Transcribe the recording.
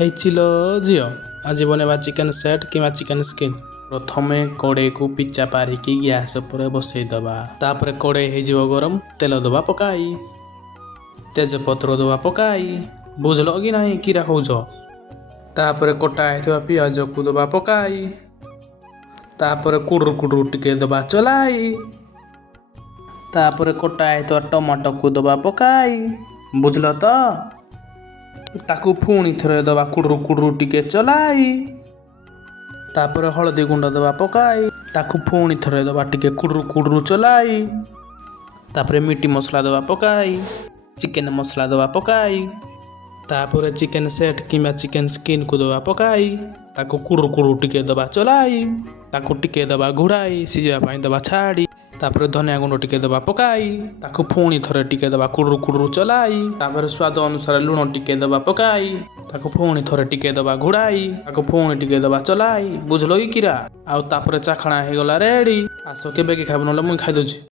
ହେଇଚିଲ ଝିଅ ଆଜି ବନେଇବା ଚିକେନ୍ ସେଟ୍ କିମ୍ବା ଚିକେନ୍ ସ୍କିନ୍। ପ୍ରଥମେ କଡ଼େଇକୁ ପିଚା ପାରିକି ଗ୍ୟାସ୍ ଉପରେ ବସେଇଦେବା। ତାପରେ କଡ଼େଇ ହେଇଯିବ ଗରମ, ତେଲ ଦେବା ପକାଇ, ତେଜପତ୍ର ଦେବା ପକାଇ, ବୁଝିଲ କି ନାହିଁ କିରା କହୁଛ। ତାପରେ କଟା ହେଇଥିବା ପିଆଜକୁ ଦେବା ପକାଇ, ତାପରେ କୁଡ଼ୁରୁ ଟିକେ ଦେବା ଚଲାଇ, ତାପରେ କଟା ହେଇଥିବା ଟମାଟୋକୁ ଦେବା ପକାଇ, ବୁଝିଲ ତ। ତାକୁ ପୁଣି ଥରେ ଦେବା କୁଡ଼ୁରୁ ଟିକେ ଚଲାଇ, ତାପରେ ହଳଦୀ ଗୁଣ୍ଡ ଦେବା ପକାଇ, ତାକୁ ପୁଣି ଥରେ ଦେବା ଟିକେ କୁଡ଼ୁରୁ ଚଲାଇ, ତାପରେ ମିଟ୍ ମସଲା ଦେବା ପକାଇ, ଚିକେନ୍ ମସଲା ଦେବା ପକାଇ, ତାପରେ ଚିକେନ୍ ସେଟ୍ କିମ୍ବା ଚିକେନ୍ ସ୍କିନ୍କୁ ଦେବା ପକାଇ, ତାକୁ କୁଡ଼ୁରୁ ଟିକେ ଦେବା ଚଲାଇ, ତାକୁ ଟିକେ ଦେବା ଘୋଡ଼ାଇ ସିଝିବା ପାଇଁ ଦେବା ଛାଡ଼ି, ତାପରେ ଧନିଆ ଗୁଣ୍ଡ ଟିକେ ଦେବା ପକାଇ, ତାକୁ ପୁଣି ଥରେ ଟିକେ ଦେବା କୁଡ଼ୁରୁ ଚଲାଇ, ତାପରେ ସ୍ୱାଦ ଅନୁସାରେ ଲୁଣ ଟିକେ ଦେବା ପକାଇ, ତାକୁ ପୁଣି ଥରେ ଟିକେ ଦେବା ଘୋଡ଼ାଇ, ତାକୁ ପୁଣି ଟିକେ ଦେବା ଚଲାଇ, ବୁଝିଲ କି କିରା। ଆଉ ତାପରେ ଚାଖଣା ହେଇଗଲା ରେଡ଼ି। ଆସ କେବେ କି ଖାଇବ ନହେଲେ ମୁଇଁ ଖାଇଦେଉଛି।